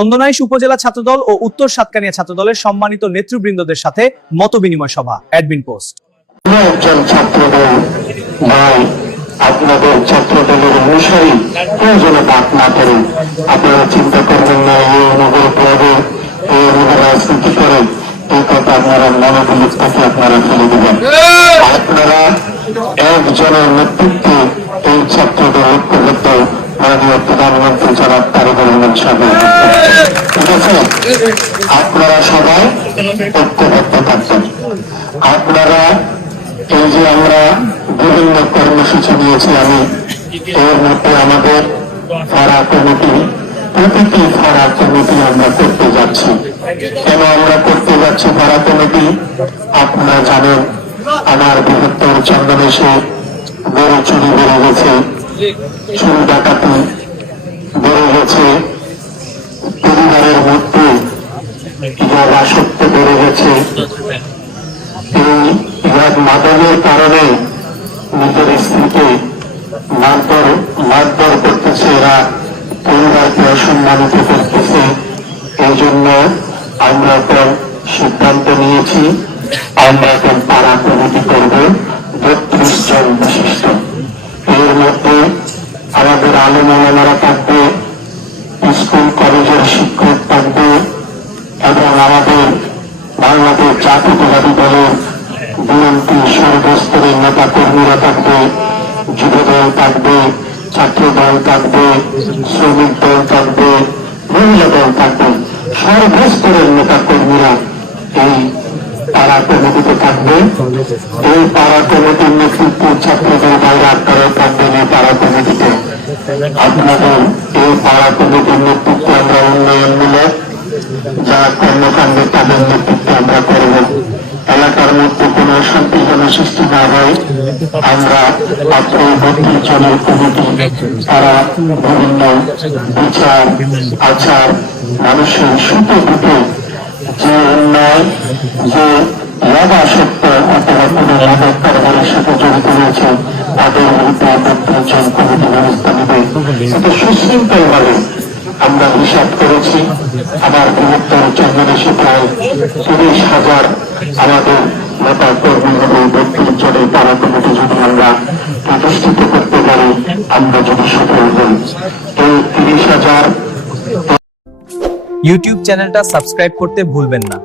চন্দনাইশ উপজেলা ছাত্রদল ও উত্তর সাতকানিয়া ছাত্রদলের সম্মানিত নেতৃবৃন্দদের সাথে মতবিনিময় সভা। Admin post. একজন ছাত্রদল ভাই আপনাদের ছাত্রদলের অনুসারী কেউ যেন বাদ না করে, আপনারা চিন্তা করবেন না এই অনুভব ক্লাবে এই অনুভব রাজনীতি করে এই কথা আপনারা মনোবলিক থেকে আপনারা ফেলে দেবেন। আপনারা একজনের নেতৃত্বে এই ছাত্রদল ঐক্যবদ্ধ মাননীয় প্রধানমন্ত্রী জনাব তারেক রহমান সাহেব, ঠিক আছে? আপনারা সবাই ঐক্যবদ্ধ থাকবেন। আপনারা এই যে আমরা বিভিন্ন কর্মসূচি নিয়েছি, আমি এর মধ্যে আমাদের ফাড়া কমিটি, প্রতিটি ফাড়া কমিটি আমরা করতে যাচ্ছি। কেন আমরা করতে যাচ্ছি ফাড়া কমিটি? আপনারা জানেন আমার বৃহত্তর চন্দনেশে গরু চুরি বেড়ে গেছে, চুরি ডাকাতি বেড়ে গেছে, পরিবারের মধ্যে আসক্তি বেড়ে গেছে। এই মাদকের কারণে নিজের স্ত্রীকে মারধর করতেছে, এরা পরিবারকে অসম্মানিত করতেছে। এই জন্য আমরা এখন সিদ্ধান্ত নিয়েছি, আমরা এখন পাড়া কমিটি করব 32 জন বিশিষ্ট। এর মধ্যে আমাদের আলেম-ওলামারা থাকবে, স্কুল কলেজের শিক্ষক থাকবে এবং আমাদের বাংলাদেশ জাতীয়তাবাদী দলের বিএনপি সর্বস্তরের নেতা কর্মীরা থাকবে, যুবদল থাকবে, ছাত্র দল থাকবে, শ্রমিক দল থাকবে, মহিলা দল থাকবে, সর্বস্তরের নেতা কর্মীরা এই পাড়া কমিটিতে থাকবে। এই পাড়া কমিটির নেতৃত্ব ছাত্রদল বাইরে আপনারাও থাকবেন এই পাড়া কমিটিতে। আপনাদের এই পাড়া কমিটির নেতৃত্বে আমরা উন্নয়নমূলক যা কর্মকাণ্ড তাদের নেতৃত্বে আমরা করব। এলাকার মধ্যে কোনো অশান্তি যেন সৃষ্টি না হয়, আমরা মাত্র 32 জনের কমিটি, তারা বিভিন্ন বিচার আচার মানুষের সুতো দুটো যে অন্যায়, যে লাভাসক্ত অথবা কোনো লাভের কারবারের সাথে জড়িত রয়েছে তাদের বিরুদ্ধে 32 জন কমিটি ব্যবস্থা নেবে। এটা সুশৃঙ্খল ভাবে আমরা হিসাব করেছি। আমার বৃহত্তর চন্দনেশে প্রায় 30,000 আমাদের নেতা কর্মী হবে। 32 জনের পাড়া কমিটি যদি আমরা প্রতিষ্ঠিত করতে পারি, আমরা যদি সফল হই, এই 30,000। ইউটিউব চ্যানেলটা সাবস্ক্রাইব করতে ভুলবেন না।